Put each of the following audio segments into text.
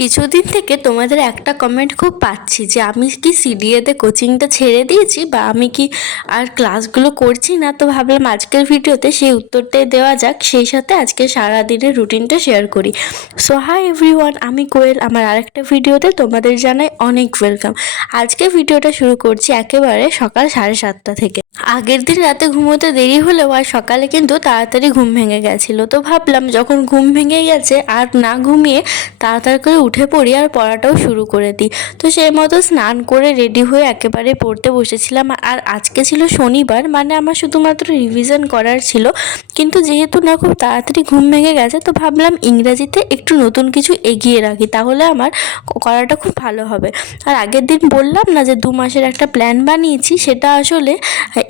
কিছুদিন থেকে তোমাদের একটা কমেন্ট খুব পাচ্ছি যে আমি কি সিডিএতে কোচিংটা ছেড়ে দিয়েছি বা আমি কি আর ক্লাসগুলো করছি না। তো ভাবলাম আজকের ভিডিওতে সেই উত্তরটাই দেওয়া যাক, সেই সাথে আজকে সারাদিনের রুটিনটা শেয়ার করি। সো হাই এভরিওয়ান, আমি কোয়েল। আমার আরেকটা ভিডিওতে তোমাদের জানাই অনেক ওয়েলকাম। আজকে ভিডিওটা শুরু করছি একেবারে সকাল 7:30 থেকে। আগের দিন রাতে ঘুমোতে দেরি হলেও আর সকালে কিন্তু তাড়াতাড়ি ঘুম ভেঙে গেছিলো। তো ভাবলাম যখন ঘুম ভেঙে গেছে আর না ঘুমিয়ে তাড়াতাড়ি করে উঠে পড়ি আর পড়াটাও শুরু করে দিই। তো সেই মতো স্নান করে রেডি হয়ে একেবারে পড়তে বসেছিলাম। আর আজকে ছিল শনিবার, মানে আমার শুধুমাত্র রিভিশন করার ছিল। কিন্তু যেহেতু না খুব তাড়াতাড়ি ঘুম ভেঙে গেছে, তো ভাবলাম ইংরাজিতে একটু নতুন কিছু এগিয়ে রাখি, তাহলে আমার করাটা খুব ভালো হবে। আর আগের দিন বললাম না যে 2 মাসের একটা প্ল্যান বানিয়েছি, সেটা আসলে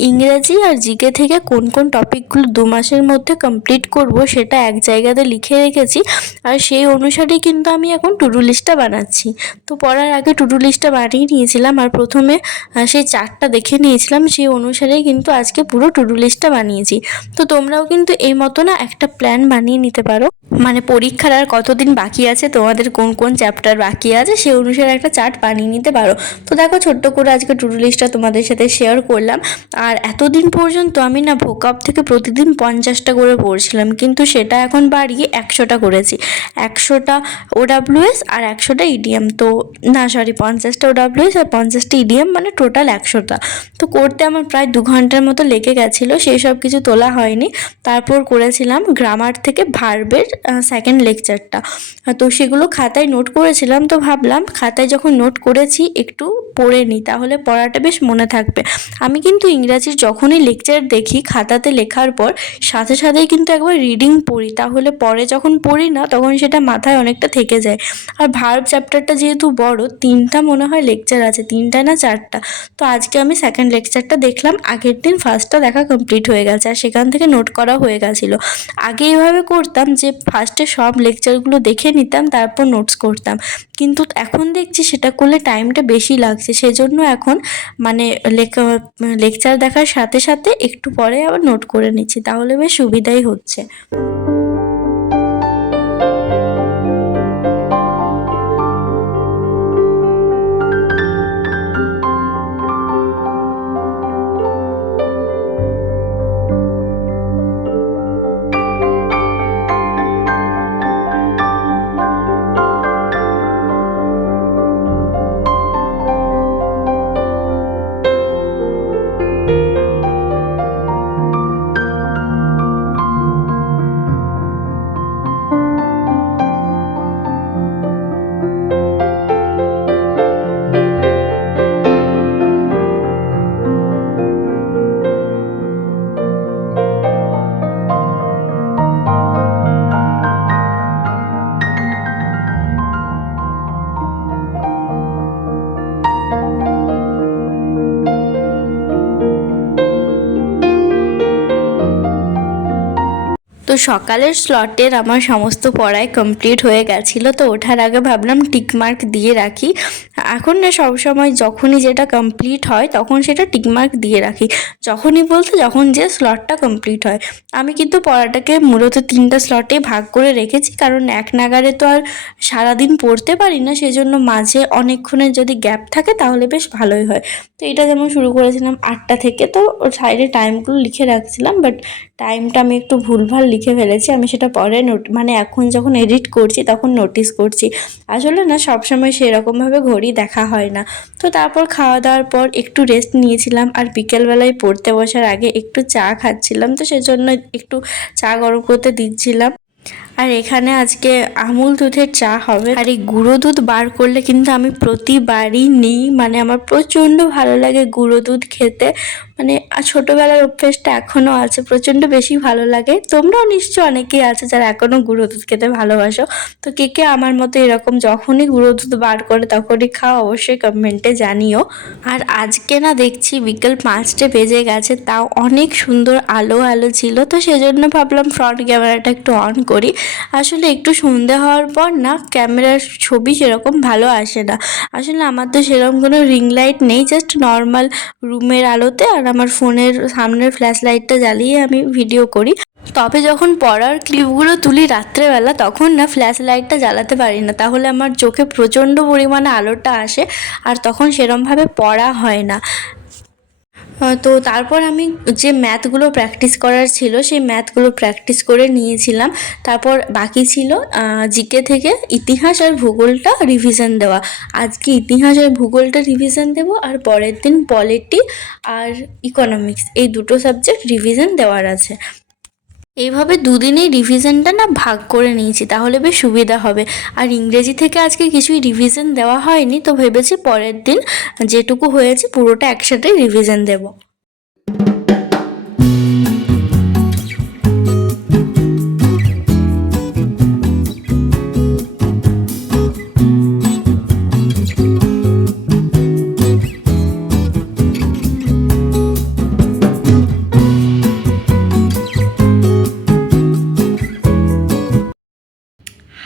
ইংরেজি আর জিকে থেকে কোন কোন টপিকগুলো 2 মাসের মধ্যে কমপ্লিট করব সেটা এক জায়গাতে লিখে রেখেছি। আর সেই অনুসারেই কিন্তু আমি এখন টু ডু লিস্টটা বানাচ্ছি। তো পড়ার আগে টু ডু লিস্টটা বানিয়ে নিয়েছিলাম আর প্রথমে সেই চার্টটা দেখে নিয়েছিলাম, সেই অনুসারেই কিন্তু আজকে পুরো টু ডু লিস্টটা বানিয়েছি। তো তোমরাও কিন্তু এই মতো না একটা প্ল্যান বানিয়ে নিতে পারো, মানে পরীক্ষার আর কতদিন বাকি আছে, তোমাদের কোন কোন চ্যাপ্টার বাকি আছে সেই অনুসারে একটা চার্ট বানিয়ে নিতে পারো। তো দেখো, ছোট্ট করে আজকে টু ডু লিস্টটা তোমাদের সাথে শেয়ার করলাম। আর এতদিন পর্যন্ত আমি না ভোকাব থেকে প্রতিদিন 50টা করে পড়ছিলাম, কিন্তু সেটা এখন বাড়িয়ে 100টা করেছি। 100টা ওডাব্লিউএস আর 100টা ইডিএম। তো না সরি, 50টা ওডাব্লিউএস আর 50টা ইডিএম, মানে টোটাল 100টা। তো করতে আমার প্রায় 2 ঘন্টার মতো লেগে গেছিলো, সেই সব কিছু তোলা হয়নি। তারপর করেছিলাম গ্রামার থেকে ভার্বের সেকেন্ড লেকচারটা। তো সেগুলো খাতায় নোট করেছিলাম। তো ভাবলাম খাতায় যখন নোট করেছি একটু পড়ে নিই, তাহলে পড়াটা বেশ মনে থাকবে। আমি কিন্তু ইংরাজির যখনই লেকচার দেখি খাতাতে লেখার পর সাথে সাথেই কিন্তু একবার রিডিং পড়ি, তাহলে পরে যখন পড়ি না তখন সেটা মাথায় অনেকটা থেকে যায়। আর ভার্ব চ্যাপ্টারটা যেহেতু বড়, 3টা মনে হয় লেকচার আছে, 3টা না 4টা। তো আজকে আমি সেকেন্ড লেকচারটা দেখলাম, আগের দিন ফার্স্টটা দেখা কমপ্লিট হয়ে গেছে আর সেখান থেকে নোট করা হয়ে গেছিলো। আগে এইভাবে করতাম যে ফার্স্টে সব লেকচারগুলো দেখে নিতাম, তারপর নোটস করতাম। কিন্তু এখন দেখছি সেটা করলে টাইমটা বেশি লাগছে, সেজন্য এখন মানে লেকচার দেখার সাথে সাথে একটু পরে আবার নোট করে নিচ্ছি, তাহলে বেশ সুবিধাই হচ্ছে। তো সকালের স্লটের আমার সমস্ত পড়াই কমপ্লিট হয়ে গেছিলো। তো ওঠার আগে ভাবলাম টিকমার্ক দিয়ে রাখি। এখন না সবসময় যখনই যেটা কমপ্লিট হয় তখন সেটা টিকমার্ক দিয়ে রাখি, যখনই বলতে যখন যে স্লটটা কমপ্লিট হয়। আমি কিন্তু পড়াটাকে মূলত 3টা স্লটে ভাগ করে রেখেছি, কারণ এক নাগারে তো আর সারাদিন পড়তে পারি না, সেজন্য মাঝে অনেকক্ষণের যদি গ্যাপ থাকে তাহলে বেশ ভালোই হয়। তো এটা যেমন শুরু করেছিলাম 8টা থেকে, তো ওর সাইডে টাইমগুলো লিখে রাখছিলাম, বাট টাইমটা আমি একটু ভুলভাল লিখে ফেলেছি। আমি সেটা পরে মানে এখন যখন এডিট করছি তখন নোটিস করছি। আসলে না সবসময় সেরকমভাবে ঘড়ি দেখা হয় না। তো তারপর খাওয়া দাওয়ার পর একটু রেস্ট নিয়েছিলাম, আর বিকেলবেলায় পড়তে বসার আগে একটু চা খাচ্ছিলাম, তো সেজন্য একটু চা গরম করতে দিচ্ছিলাম। আর এখানে আজকে আমুল দুধের চা হবে। আর এই গুঁড়ো দুধ বার করলে কিন্তু আমি প্রতিবারই নিই, মানে আমার প্রচণ্ড ভালো লাগে গুঁড়ো দুধ খেতে। মানে ছোটোবেলার অভ্যেসটা এখনও আছে, প্রচণ্ড বেশি ভালো লাগে। তোমরাও নিশ্চয় অনেকেই আছে যারা এখনও গুঁড়ো দুধ খেতে ভালোবাসো। তো কে কে আমার মতো এরকম যখনই গুঁড়ো দুধ বার করে তখনই খাও, অবশ্যই কমেন্টে জানিও। আর আজকে না দেখছি বিকেল 5টে বেজে গেছে, তাও অনেক সুন্দর আলো আলো ছিল। তো সেজন্য ভাবলাম ফ্রন্ট ক্যামেরাটা একটু অন করি। আসলে একটু সন্ধে হওয়ার পর না ক্যামেরার ছবি সেরকম ভালো আসে না। আসলে আমার তো সেরকম কোনো রিং লাইট নেই, জাস্ট নর্মাল রুমের আলোতে আর আমার ফোনের সামনের ফ্ল্যাশ লাইটটা জ্বালিয়ে আমি ভিডিও করি। তবে যখন পড়ার ক্লিপগুলো তুলি রাত্রেবেলা, তখন না ফ্ল্যাশ লাইটটা জ্বালাতে পারি না, তাহলে আমার চোখে প্রচণ্ড পরিমাণে আলোটা আসে আর তখন সেরমভাবে পড়া হয় না। তো তারপর আমি যে ম্যাথগুলো প্র্যাকটিস করার ছিল সেই ম্যাথগুলো প্র্যাকটিস করে নিয়েছিলাম। তারপর বাকি ছিল জিকে থেকে ইতিহাস আর ভূগোলটা রিভিশন দেওয়া। আজকে ইতিহাস আর ভূগোলটা রিভিশন দেব, আর পরের দিন পলিটি আর ইকোনমিক্স, এই দুটো সাবজেক্ট রিভিশন দেওয়ার আছে। এইভাবে দুদিনেই রিভিশনটা না ভাগ করে নিয়েছি, তাহলে বেশ সুবিধা হবে। আর ইংরেজি থেকে আজকে কিছুই রিভিশন দেওয়া হয়নি, তো ভেবেছি পরের দিন যেটুকু হয়েছে পুরোটা একসাথে রিভিশন দেব।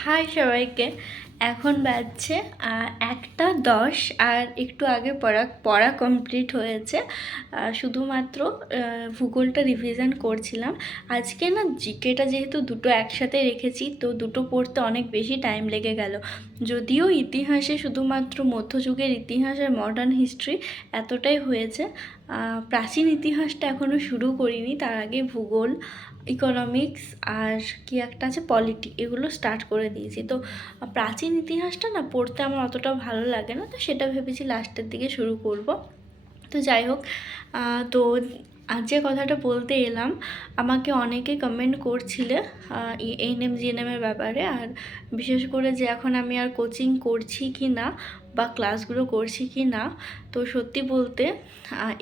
হাই সবাইকে, এখন বাজছে 1:10 আর একটু আগে পড়া কমপ্লিট হয়েছে। শুধুমাত্র ভূগোলটা রিভিশন করছিলাম। আজকে না জিকেটা যেহেতু দুটো একসাথে রেখেছি, তো দুটো পড়তে অনেক বেশি টাইম লেগে গেল। যদিও ইতিহাসে শুধুমাত্র মধ্যযুগের ইতিহাস আর মডার্ন হিস্ট্রি এতটাই হয়েছে, প্রাচীন ইতিহাসটা এখনও শুরু করিনি। তার আগে ভূগোল, ইকোনমিক্স আর কি একটা আছে পলিটি, এগুলো স্টার্ট করে দিয়েছি। তো প্রাচীন ইতিহাসটা না পড়তে আমার অতটা ভালো লাগে না, তো সেটা ভেবেছি লাস্টের দিকে শুরু করব। তো যাই হোক, তো আজ যে কথাটা বলতে এলাম, আমাকে অনেকে কমেন্ট করছিলে এএনএম জিএনএমের ব্যাপারে, আর বিশেষ করে যে এখন আমি আর কোচিং করছি কি না বা ক্লাসগুলো করছি কি না। তো সত্যি বলতে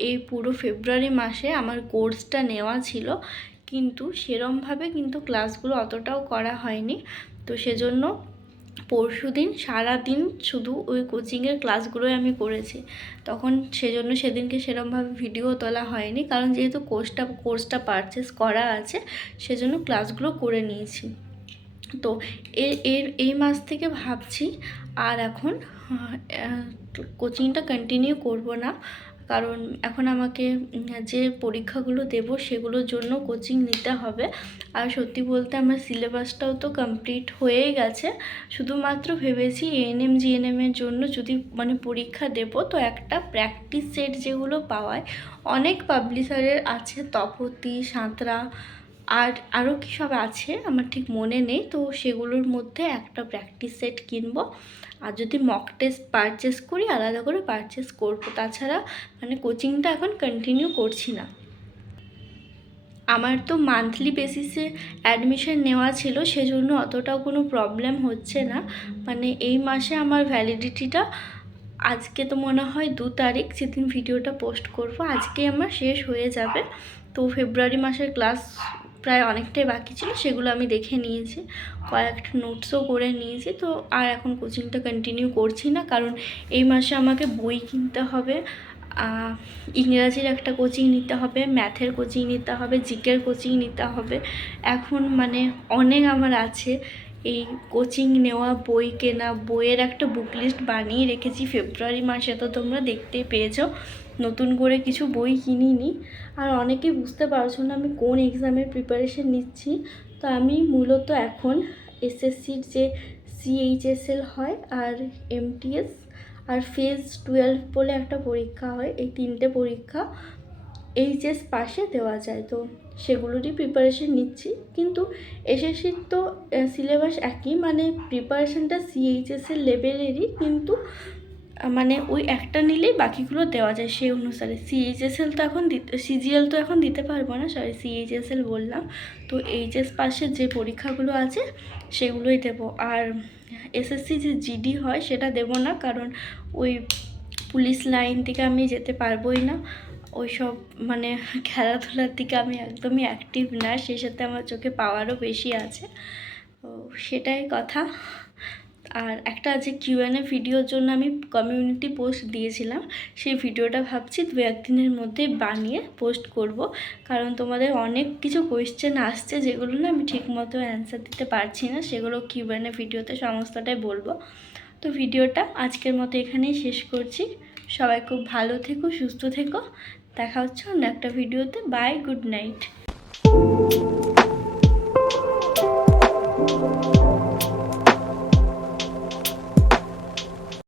এই পুরো ফেব্রুয়ারি মাসে আমার কোর্সটা নেওয়া ছিল, কিন্তু সেরমভাবে কিন্তু ক্লাসগুলো অতটাও করা হয়নি। তো সেজন্য পরশুদিন সারাদিন শুধু ওই কোচিংয়ের ক্লাসগুলোই আমি করেছি। তখন সেজন্য সেদিনকে সেরমভাবে ভিডিও তোলা হয়নি, কারণ যেহেতু কোর্সটা পারচেস করা আছে, সেজন্য ক্লাসগুলো করে নিয়েছি। তো এই মাস থেকে ভাবছি আর এখন কোচিংটা কন্টিনিউ করব না, কারণ এখন আমাকে যে পরীক্ষাগুলো দেব সেগুলোর জন্য কোচিং নিতে হবে। আর সত্যি বলতে আমার সিলেবাসটাও তো কমপ্লিট হয়েই গেছে। শুধুমাত্র ভেবেছি এএনএম জিএনএমের জন্য যদি মানে পরীক্ষা দেব, তো একটা প্র্যাকটিস সেট যেগুলো পাওয়ায় অনেক পাবলিশারের আছে, তপতি, সাঁতরা আর আরও কী সব আছে আমার ঠিক মনে নেই। তো সেগুলোর মধ্যে একটা প্র্যাকটিস সেট কিনবো, আর যদি মক টেস্ট পারচেস করি আলাদা করে পারচেস করব। তাছাড়া মানে কোচিংটা এখন কন্টিনিউ করছি না। আমার তো মান্থলি বেসিসে অ্যাডমিশন নেওয়া ছিল, সেজন্য অতটাও কোনো প্রবলেম হচ্ছে না। মানে এই মাসে আমার ভ্যালিডিটিটা আজকে তো মনে হয় 2 তারিখ, যেদিন ভিডিওটা পোস্ট করব আজকে আমার শেষ হয়ে যাবে। তো ফেব্রুয়ারি মাসের ক্লাস প্রায় অনেকটাই বাকি ছিল, সেগুলো আমি দেখে নিয়েছি, কয়েকটা নোটসও করে নিয়েছি। তো আর এখন কোচিংটা কন্টিনিউ করছি না, কারণ এই মাসে আমাকে বই কিনতে হবে, ইংরাজির একটা কোচিং নিতে হবে, ম্যাথের কোচিং নিতে হবে, জিকের কোচিং নিতে হবে। এখন মানে অনেক আমার আছে এই কোচিং নেওয়া, বই কেনা, বইয়ের একটা বুক লিস্ট বানিয়ে রেখেছি ফেব্রুয়ারি মাসে, তো তোমরা দেখতেই পেয়েছো। নতুন করে কিছু বই কিনিনি। আর অনেকেই বুঝতে পারছো না আমি কোন এক্সামের প্রিপারেশন নিচ্ছি। তো আমি মূলত এখন এসএসসির যে সিএইচএসএল হয় আর এমটিএস আর ফেজ 12 বলে একটা পরীক্ষা হয়, এই 3টে পরীক্ষা এইচএস পাশে দেওয়া যায়, তো সেগুলোরই প্রিপারেশন নিচ্ছি। কিন্তু এসএসসির তো সিলেবাস একই, মানে প্রিপারেশনটা সিএইচএসের লেভেলেরই, কিন্তু মানে ওই একটা নিলেই বাকিগুলো দেওয়া যায় সেই অনুসারে। সিএইচএসএল তো এখন সিজিএল তো এখন দিতে পারবো না, সরি সিএইচএসএল বললাম। তো এইচএস পাশের যে পরীক্ষাগুলো আছে সেগুলোই দেবো। আর এসএসসি যে জিডি হয় সেটা দেবো না, কারণ ওই পুলিশ লাইন থেকে আমি যেতে পারবোই না। ওই সব মানে খেলাধুলার দিকে আমি একদমই অ্যাক্টিভ না, সেই সাথে আমার চোখে পাওয়ারও বেশি আছে, তো সেটাই কথা। আর একটা যে কিউএনএ ভিডিওর জন্য আমি কমিউনিটি পোস্ট দিয়েছিলাম, সেই ভিডিওটা ভাবছি 2-1 দিনের মধ্যে বানিয়ে পোস্ট করব, কারণ তোমাদের অনেক কিছু কোয়েশ্চেন আসছে যেগুলো না আমি ঠিকমতো অ্যান্সার দিতে পারছি না, সেগুলো কিউএনএ ভিডিওতে সমস্তটাই বলবো। তো ভিডিওটা আজকের মতো এখানেই শেষ করছি। সবাই খুব ভালো থেকো, সুস্থ থেকো, দেখা হচ্ছে অন্য একটা ভিডিওতে। Bye, good night.